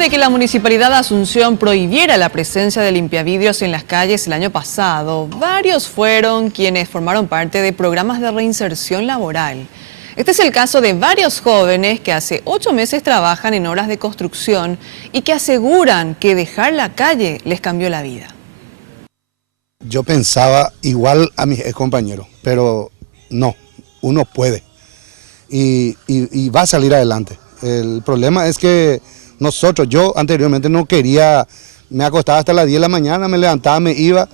de que la Municipalidad de Asunción prohibiera la presencia de limpiavidrios en las calles el año pasado, varios fueron quienes formaron parte de programas de reinserción laboral. Este es el caso de varios jóvenes que hace 8 meses trabajan en obras de construcción y que aseguran que dejar la calle les cambió la vida. Yo pensaba igual a mis compañeros, pero no, uno puede y va a salir adelante. El problema es que yo anteriormente no quería, me acostaba hasta las 10 de la mañana, me levantaba, me iba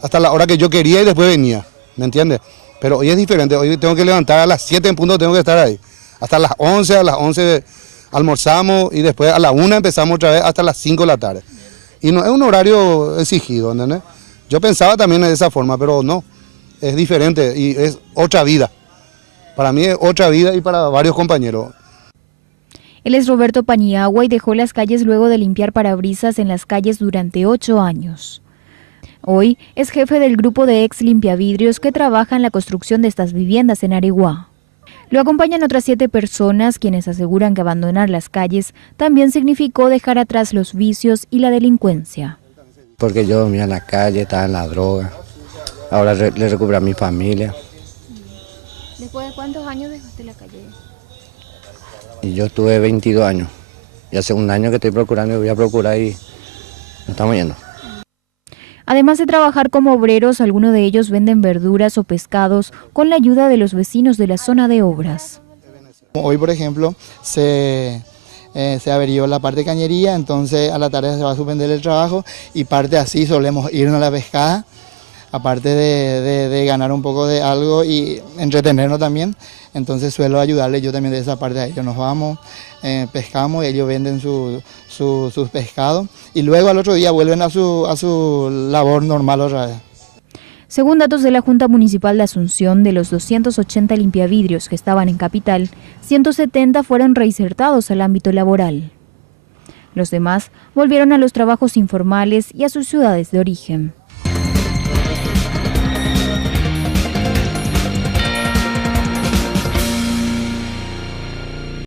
hasta la hora que yo quería y después venía, ¿me entiendes? Pero hoy es diferente, hoy tengo que levantar a las 7 en punto, tengo que estar ahí. Hasta las 11 almorzamos y después a la 1 empezamos otra vez hasta las 5 de la tarde. Y no es un horario exigido, ¿entendés? Yo pensaba también de esa forma, pero no, es diferente y es otra vida. Para mí es otra vida y para varios compañeros. Él es Roberto Paniagua y dejó las calles luego de limpiar parabrisas en las calles durante 8 años. Hoy es jefe del grupo de ex limpiavidrios que trabaja en la construcción de estas viviendas en Areguá. Lo acompañan otras 7 personas quienes aseguran que abandonar las calles también significó dejar atrás los vicios y la delincuencia. Porque yo dormía en la calle, estaba en la droga, ahora le recuperé a mi familia. ¿Después de cuántos años dejaste la calle? Y yo tuve 22 años, y hace un año que estoy procurando y voy a procurar y nos estamos yendo. Además de trabajar como obreros, algunos de ellos venden verduras o pescados con la ayuda de los vecinos de la zona de obras. Hoy, por ejemplo, se averió la parte de cañería, entonces a la tarde se va a suspender el trabajo y parte así solemos irnos a la pescada, aparte de ganar un poco de algo y entretenernos también. Entonces suelo ayudarles yo también de esa parte a ellos. Nos vamos, pescamos, ellos venden sus pescados y luego al otro día vuelven a su labor normal otra vez. Según datos de la Junta Municipal de Asunción, de los 280 limpiavidrios que estaban en Capital, 170 fueron reinsertados al ámbito laboral. Los demás volvieron a los trabajos informales y a sus ciudades de origen.